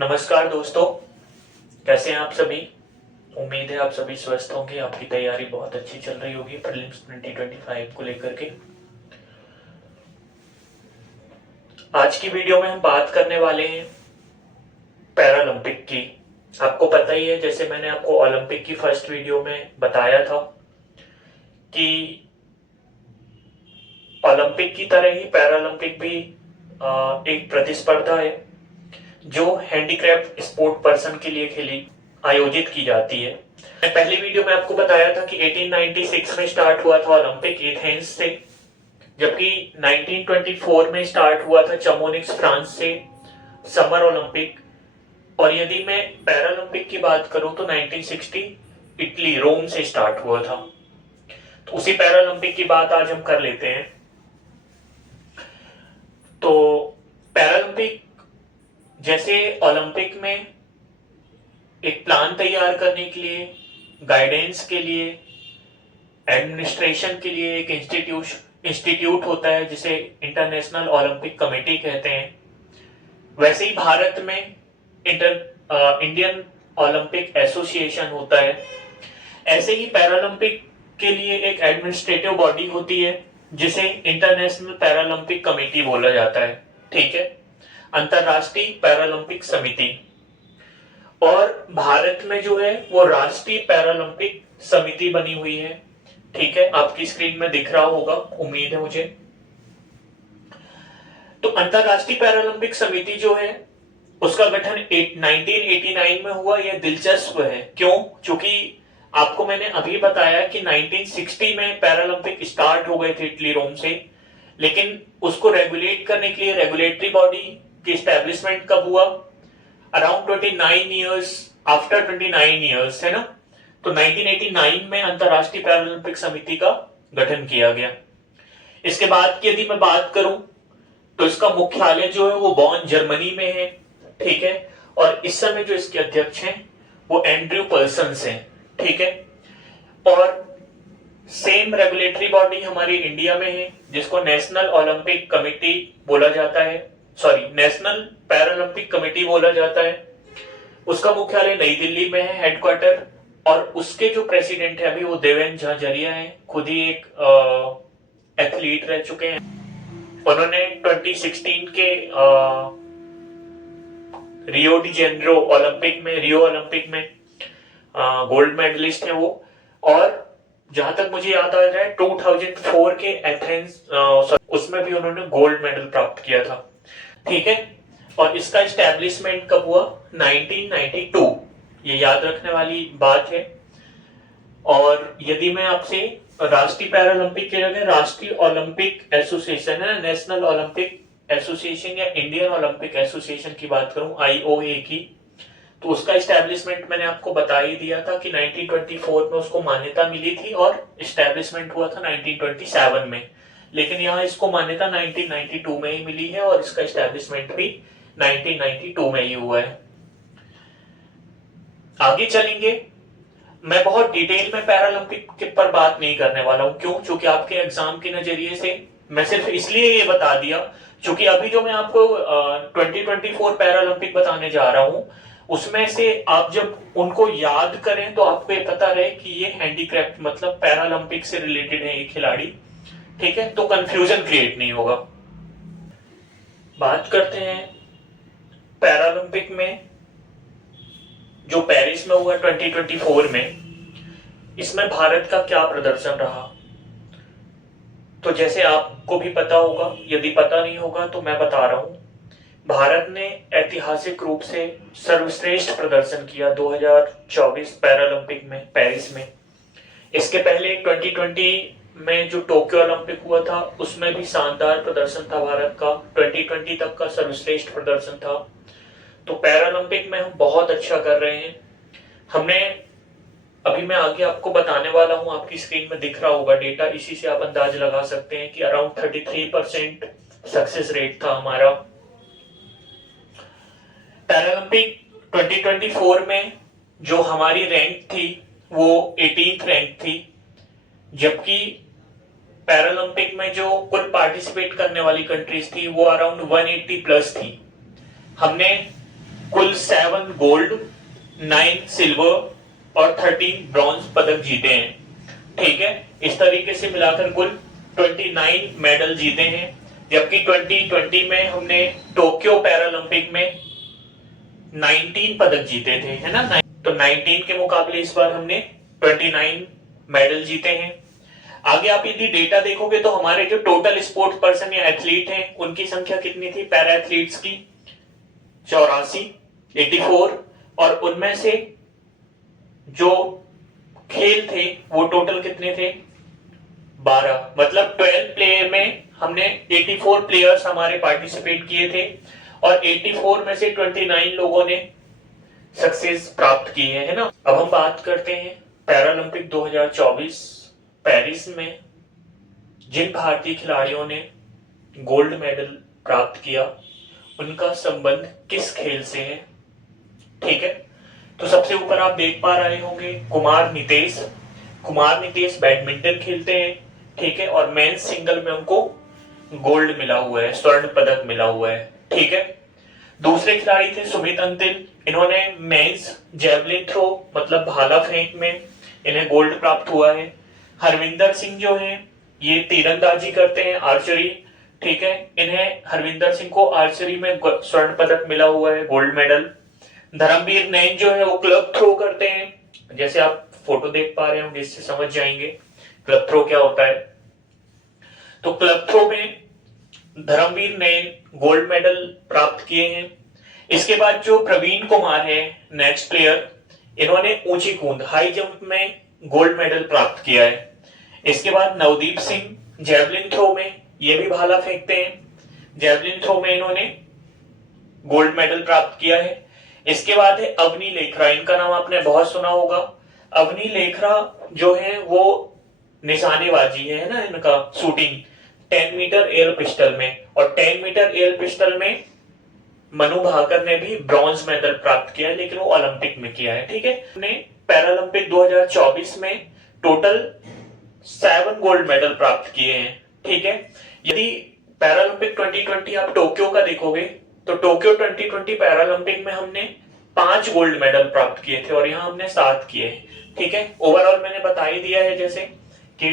नमस्कार दोस्तों, कैसे हैं आप सभी। उम्मीद है आप सभी स्वस्थ होंगे। आपकी तैयारी बहुत अच्छी चल रही होगी प्रीलिम्स 2025 को लेकर के। आज की वीडियो में हम बात करने वाले हैं पैरालंपिक की। आपको पता ही है, जैसे मैंने आपको ओलंपिक की फर्स्ट वीडियो में बताया था कि ओलंपिक की तरह ही पैरालंपिक भी एक प्रतिस्पर्धा है जो हैंडीक्राफ्ट स्पोर्ट पर्सन के लिए खेली आयोजित की जाती है। पहली वीडियो में आपको बताया था कि 1896 में स्टार्ट हुआ था ओलंपिक एथेंस से, जबकि 1924 में स्टार्ट हुआ था चमोनिक्स फ्रांस से समर ओलंपिक। और यदि मैं पैरालंपिक की बात करूं तो 1960 इटली रोम से स्टार्ट हुआ था। तो उसी पैरालंपिक की बात आज हम कर लेते हैं। तो पैरालंपिक जैसे ओलंपिक में एक प्लान तैयार करने के लिए, गाइडेंस के लिए, एडमिनिस्ट्रेशन के लिए एक इंस्टीट्यूट होता है जिसे इंटरनेशनल ओलंपिक कमेटी कहते हैं। वैसे ही भारत में इंडियन ओलंपिक एसोसिएशन होता है। ऐसे ही पैरालंपिक के लिए एक एडमिनिस्ट्रेटिव बॉडी होती है जिसे इंटरनेशनल पैरालंपिक कमेटी बोला जाता है। ठीक है, अंतरराष्ट्रीय पैरालंपिक समिति। और भारत में जो है वो राष्ट्रीय पैरालंपिक समिति बनी हुई है। ठीक है, आपकी स्क्रीन में दिख रहा होगा, उम्मीद है मुझे। तो अंतरराष्ट्रीय पैरालंपिक समिति जो है उसका गठन 1989 में हुआ। यह दिलचस्प है, क्यों? क्योंकि आपको मैंने अभी बताया कि 1960 में पैरालंपिक स्टार्ट हो गए थे इटली रोम से, लेकिन उसको रेगुलेट करने के लिए रेगुलेटरी बॉडी की एस्टेब्लिशमेंट कब हुआ? अराउंड 29 ईयर्स आफ्टर 29 ईयर्स, है ना। तो 1989 में अंतरराष्ट्रीय पैरालंपिक समिति का गठन किया गया। इसके बाद की यदि मैं बात करूं तो इसका मुख्यालय जो है वो बॉन जर्मनी में है। ठीक है, और इस समय जो इसके अध्यक्ष हैं वो एंड्रयू पर्सन्स हैं। ठीक है, और सेम रेगुलेटरी बॉडी हमारी इंडिया में है जिसको नेशनल ओलंपिक कमेटी बोला जाता है, सॉरी नेशनल पैरालंपिक कमेटी बोला जाता है। उसका मुख्यालय नई दिल्ली में है, हेडक्वार्टर। और उसके जो प्रेसिडेंट है अभी वो देवेंद्र झाझरिया हैं, खुद ही एक एथलीट रह चुके हैं। उन्होंने 2016 के रियो डी जेनेरो ओलंपिक में, रियो ओलंपिक में गोल्ड मेडलिस्ट है वो। और जहां तक मुझे याद आ रहा है 2004 के एथेंस उसमें भी उन्होंने गोल्ड मेडल प्राप्त किया था। ठीक है, और इसका एस्टेब्लिशमेंट कब हुआ? 1992। ये याद रखने वाली बात है। और यदि मैं आपसे राष्ट्रीय पैरालंपिक की जगह राष्ट्रीय ओलंपिक एसोसिएशन है, नेशनल ओलंपिक एसोसिएशन या इंडियन ओलंपिक एसोसिएशन की बात करूं, आईओए की, तो उसका एस्टेब्लिशमेंट मैंने आपको बता ही दिया था कि 1924 में उसको मान्यता मिली थी और एस्टेब्लिशमेंट हुआ था 1927 में। लेकिन यहाँ इसको मान्यता 1992 में ही मिली है और इसका एस्टेब्लिशमेंट भी 1992 में ही हुआ है। आगे चलेंगे। मैं बहुत डिटेल में पैरालंपिक के पर बात नहीं करने वाला हूं। क्यों? क्योंकि आपके एग्जाम के नजरिए से मैं सिर्फ इसलिए ये बता दिया क्योंकि अभी जो मैं आपको 2024 पैरालंपिक बताने जा रहा हूं उसमें से आप जब उनको याद करें तो आपको ये पता रहे कि ये हैंडीक्राफ्ट मतलब पैरालंपिक से रिलेटेड है ये खिलाड़ी। ठीक है, तो कंफ्यूजन क्रिएट नहीं होगा। बात करते हैं पैरालंपिक में जो पेरिस में हुआ 2024 में, इसमें भारत का क्या प्रदर्शन रहा। तो जैसे आपको भी पता होगा, यदि पता नहीं होगा तो मैं बता रहा हूं, भारत ने ऐतिहासिक रूप से सर्वश्रेष्ठ प्रदर्शन किया 2024 पैरालंपिक में पेरिस में। इसके पहले 2020 में जो टोक्यो ओलंपिक हुआ था उसमें भी शानदार प्रदर्शन था भारत का, 2020 तक का सर्वश्रेष्ठ प्रदर्शन था। तो पैरालंपिक में हम बहुत अच्छा कर रहे हैं। हमने अभी मैं आगे आपको बताने वाला हूं, आपकी स्क्रीन में दिख रहा होगा डेटा, इसी से आप अंदाज लगा सकते हैं कि अराउंड 33% सक्सेस रेट था हमारा। पैरालंपिक 2024 में जो हमारी रैंक थी वो 18th रैंक थी, जबकि पैरालंपिक में जो कुल पार्टिसिपेट करने वाली कंट्रीज थी वो अराउंड 180 प्लस थी। हमने कुल 7 गोल्ड, 9 सिल्वर और 13 ब्रॉन्ज पदक जीते हैं। ठीक है, इस तरीके से मिलाकर कुल 29 मेडल जीते हैं, जबकि 2020 में हमने टोक्यो पैरालंपिक में 19 पदक जीते थे, है ना। तो 19 के मुकाबले इस बार हमने 29 मेडल जीते हैं। आगे आप यदि डेटा देखोगे तो हमारे जो टोटल स्पोर्ट्स पर्सन या एथलीट हैं उनकी संख्या कितनी थी पैरा एथलीट्स की, 84, 84, और उनमें से जो खेल थे वो टोटल कितने थे, 12। मतलब 12 प्लेयर में हमने 84 प्लेयर्स हमारे पार्टिसिपेट किए थे और 84 में से 29 लोगों ने सक्सेस प्राप्त की है ना। अब हम बात करते हैं पैरालंपिक 2024 पेरिस में जिन भारतीय खिलाड़ियों ने गोल्ड मेडल प्राप्त किया उनका संबंध किस खेल से है। ठीक है, तो सबसे ऊपर आप देख पा रहे होंगे कुमार नितेश बैडमिंटन खेलते हैं। ठीक है, और मेंस सिंगल में उनको गोल्ड मिला हुआ है, स्वर्ण पदक मिला हुआ है। ठीक है, दूसरे खिलाड़ी थे सुमित अंतिल, इन्होंने मेंस जेवलिन थ्रो मतलब भाला फेंक में इन्हें गोल्ड प्राप्त हुआ है। हरविंदर सिंह जो हैं ये तीरंदाजी करते हैं, आर्चरी। ठीक है, इन्हें हरविंदर सिंह को आर्चरी में स्वर्ण पदक मिला हुआ है, गोल्ड मेडल। धर्मवीर नैन जो है वो क्लब थ्रो करते हैं, जैसे आप फोटो देख पा रहे होंगे इससे समझ जाएंगे क्लब थ्रो क्या होता है। तो क्लब थ्रो में धर्मवीर नैन गोल्ड मेडल प्राप्त किए हैं। इसके बाद जो प्रवीण कुमार है नेक्स्ट प्लेयर, इन्होंने ऊंची कूद हाई जंप में गोल्ड मेडल प्राप्त किया है। इसके बाद नवदीप सिंह जेवलिन थ्रो में, ये भी भाला फेंकते हैं, जेवलिन थ्रो में इन्होंने गोल्ड मेडल प्राप्त किया है। इसके बाद है अवनी लेखरा, इनका नाम आपने बहुत सुना होगा। अवनी लेखरा जो है वो निशानेबाजी है ना इनका, शूटिंग 10 मीटर एयर पिस्टल में, और 10 मीटर एयर पिस्टल में मनु भाकर ने भी ब्रॉन्ज मेडल प्राप्त किया है, लेकिन वो ओलंपिक में किया है। ठीक है, ने पैरालंपिक 2024 में टोटल 7 गोल्ड मेडल प्राप्त किए हैं। ठीक है, यदि पैरालंपिक 2020 आप टोक्यो का देखोगे तो टोक्यो 2020 पैरालंपिक में हमने 5 गोल्ड मेडल प्राप्त किए थे और यहाँ हमने 7 किए। ठीक है, ओवरऑल मैंने बता ही दिया है जैसे कि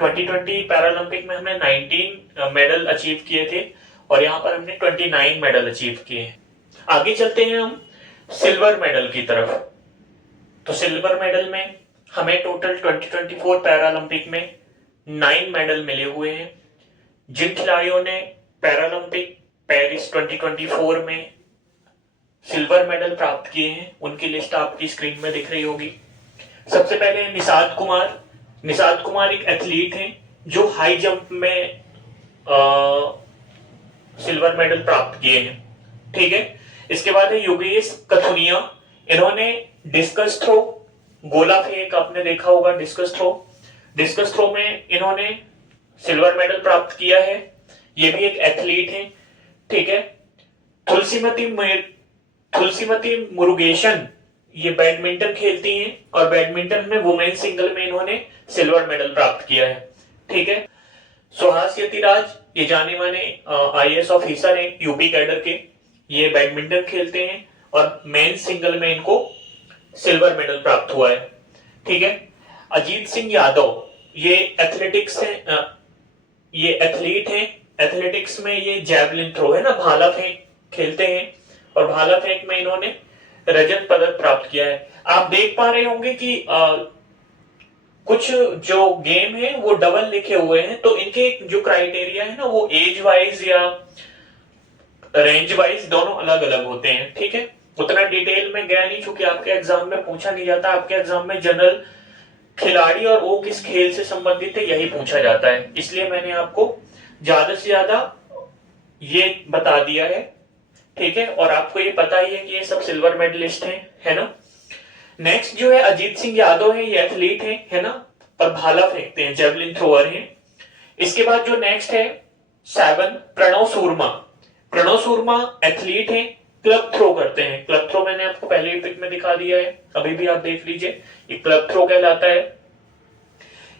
2020 पैरालंपिक में हमने 19 मेडल अचीव किए थे और यहाँ पर हमने 29 मेडल अचीव किए। आगे चलते हैं हम सिल्वर मेडल की तरफ। तो सिल्वर मेडल में हमें टोटल 2024 पैरालंपिक में 9 मेडल मिले हुए हैं। जिन खिलाड़ियों ने पैरालंपिक पेरिस 2024 में सिल्वर मेडल प्राप्त किए हैं उनकी लिस्ट आपकी स्क्रीन में दिख रही होगी। सबसे पहले निषाद कुमार एक एथलीट हैं जो हाई जंप में सिल्वर मेडल प्राप्त किए हैं। ठीक है, इसके बाद है योगेश कथुनिया, इन्होंने डिस्कस थ्रो, गोला फेंक आपने देखा होगा, डिस्कस थ्रो में इन्होंने सिल्वर मेडल प्राप्त किया है, ये भी एक एथलीट हैं। ठीक है, तुलसीमती मुरुगेशन ये बैडमिंटन खेलती हैं और बैडमिंटन में वुमेन सिंगल में इन्होंने सिल्वर मेडल प्राप्त किया है। ठीक है, सुहास यतिराज ये जाने माने IAS ऑफिसर हैं यूपी कैडर के, ये बैडमिंटन खेलते हैं और मेन सिंगल में इनको सिल्वर मेडल प्राप्त हुआ है। ठीक है, अजीत सिंह यादव ये एथलेटिक्स है, ये एथलीट हैं, एथलेटिक्स में ये जैवलिन थ्रो है ना, भाला फेंक खेलते हैं और भाला फेंक में इन्होंने रजत पदक प्राप्त किया है। आप देख पा रहे होंगे कि कुछ जो गेम है वो डबल लिखे हुए हैं, तो इनके जो क्राइटेरिया है ना वो एज वाइज या रेंज वाइज दोनों अलग अलग होते हैं। ठीक है, उतना डिटेल में गया नहीं क्योंकि आपके एग्जाम में पूछा नहीं जाता, आपके एग्जाम में जनरल खिलाड़ी और वो किस खेल से संबंधित है यही पूछा जाता है, इसलिए मैंने आपको ज्यादा से ज्यादा ये बता दिया है। ठीक है, और आपको ये पता ही है कि ये सब सिल्वर मेडलिस्ट हैं, है ना। नेक्स्ट जो है अजीत सिंह यादव है, ये एथलीट है ना, और भाला फेंकते हैं, जेवलिन थ्रोअर हैं। इसके बाद जो नेक्स्ट है 7 प्रणव शर्मा एथलीट हैं, क्लब थ्रो करते हैं। क्लब थ्रो मैंने आपको पहले ही पिक में दिखा दिया है, अभी भी आप देख लीजिए, ये क्लब थ्रो कहलाता है।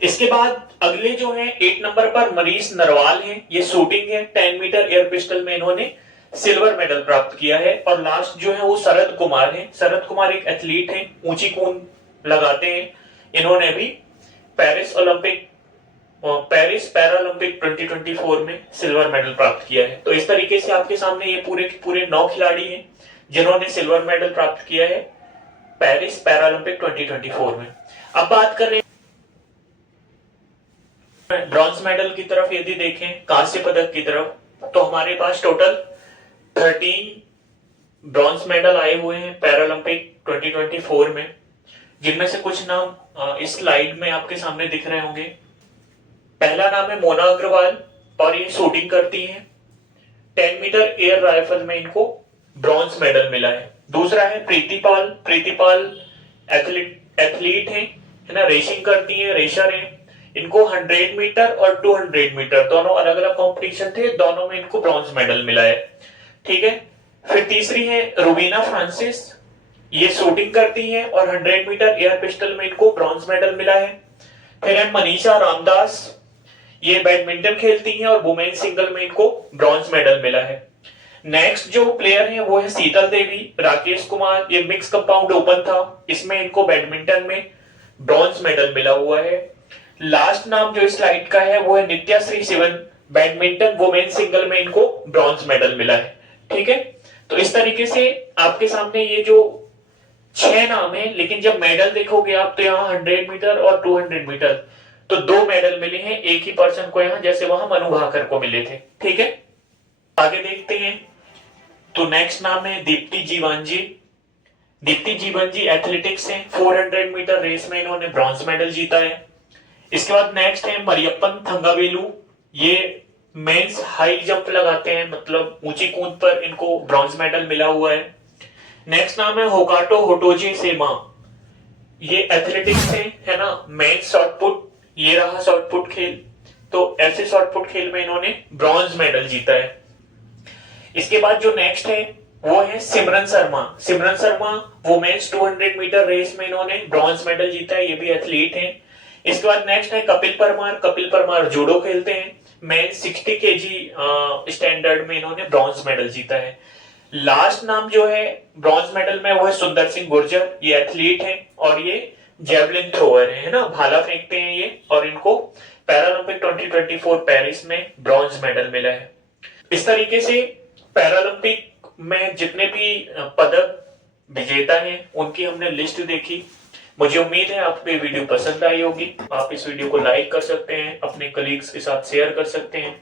इसके बाद अगले जो है 8 नंबर पर मनीष नरवाल हैं, ये शूटिंग है, 10 मीटर एयर पिस्टल में इन्होंने सिल्वर मेडल प्राप्त किया है। और लास्ट जो है वो शरद कुमार है। शरद कुमार एक एथलीट है, ऊंची कूद लगाते हैं। इन्होंने भी पेरिस पैरालंपिक 2024 में सिल्वर मेडल प्राप्त किया है। तो इस तरीके से आपके सामने ये पूरे के पूरे 9 खिलाड़ी हैं जिन्होंने सिल्वर मेडल प्राप्त किया है पेरिस पैरालंपिक 2024 में। अब बात कर रहे हैं ब्रॉन्ज मेडल की तरफ। यदि देखें कांस्य पदक की तरफ, तो हमारे पास टोटल 13 ब्रॉन्ज मेडल आए हुए हैं पैरालंपिक 2024 में, जिनमें से कुछ नाम इस स्लाइड में आपके सामने दिख रहे होंगे। पहला नाम है मोना अग्रवाल और ये शूटिंग करती हैं। 10 मीटर एयर राइफल में इनको ब्रॉन्ज मेडल मिला है। दूसरा है प्रीतिपाल एथलीट है ना, रेसिंग करती है, रेसर है। इनको 100 मीटर और 200 मीटर दोनों अलग अलग कंपटीशन थे, दोनों में इनको ब्रॉन्ज मेडल मिला है। ठीक है। फिर तीसरी है रुबीना फ्रांसिस, ये शूटिंग करती है और 100 मीटर एयर पिस्टल में इनको ब्रॉन्ज मेडल मिला है। फिर है मनीषा रामदास, ये बैडमिंटन खेलती हैं और वुमेन सिंगल में इनको ब्रॉन्ज मेडल मिला है। नेक्स्ट जो प्लेयर है वो है शीतल देवी। राकेश कुमार, ये मिक्स कंपाउंड ओपन था, इसमें इनको बैडमिंटन में ब्रॉन्ज मेडल मिला हुआ है। लास्ट नाम जो इस स्लाइड का है वो है Nithya Sre Sivan, badminton women single में इनको ब्रॉन्ज मेडल मिला है। ठीक है। तो इस तरीके से आपके सामने ये जो 6 नाम है, लेकिन जब मेडल देखोगे आप तो यहाँ 100 मीटर और 200 मीटर तो 2 मेडल मिले हैं एक ही पर्सन को यहाँ, जैसे वहां मनु भाकर को मिले थे। ठीक है। आगे देखते हैं। तो नेक्स्ट नाम है दीप्ति जीवांजी। दीप्ति जीवांजी एथलेटिक्स है, 400 मीटर रेस में इन्होंने ब्रॉन्ज मेडल जीता है। इसके बाद नेक्स्ट है मरियप्पन थंगावेलू, ये मेंस हाई जंप लगाते हैं, मतलब ऊंची कूद पर इनको ब्रॉन्ज मेडल मिला हुआ है। नेक्स्ट नाम है होकाटो होटोजी सेमा, ये एथलेटिक्स है ना, मेंस शॉट पुट, ये रहा शॉट पुट खेल। तो ऐसे शॉट पुट खेल में इन्होंने ब्रॉन्ज मेडल जीता है। इसके बाद जो नेक्स्ट है वो है सिमरन शर्मा। सिमरन शर्मा वुमेन्स 200 मीटर रेस में इन्होंने ब्रॉन्ज मेडल जीता है, ये भी एथलीट हैं। इसके बाद नेक्स्ट है कपिल परमार। कपिल परमार जूडो खेलते हैं, मेंस 60 kg स्टैंडर्ड में इन्होंने ब्रॉन्ज मेडल जीता है। लास्ट नाम जो है ब्रॉन्ज मेडल में वो है सुंदर सिंह गुर्जर, ये एथलीट हैं और ये जेवलिन थ्रोअर है ना, भाला फेंकते हैं ये, और इनको पैरालंपिक 2024 पेरिस में ब्रॉन्ज मेडल मिला है। इस तरीके से पैरालंपिक में जितने भी पदक विजेता हैं उनकी हमने लिस्ट देखी। मुझे उम्मीद है आपको ये वीडियो पसंद आई होगी। आप इस वीडियो को लाइक कर सकते हैं, अपने कलीग्स के साथ शेयर कर सकते हैं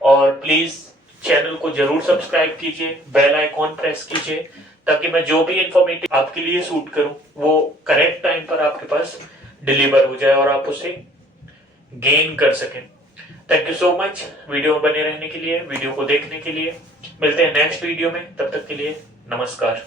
और प्लीज चैनल को जरूर सब्सक्राइब कीजिए, बेल आइकॉन प्रेस कीजिए, ताकि मैं जो भी इंफॉर्मेटिव आपके लिए शूट करूं वो करेक्ट टाइम पर आपके पास डिलीवर हो जाए और आप उसे गेन कर सकें। Thank you so much video में बने रहने के लिए, वीडियो को देखने के लिए। मिलते हैं नेक्स्ट वीडियो में, तब तक के लिए नमस्कार।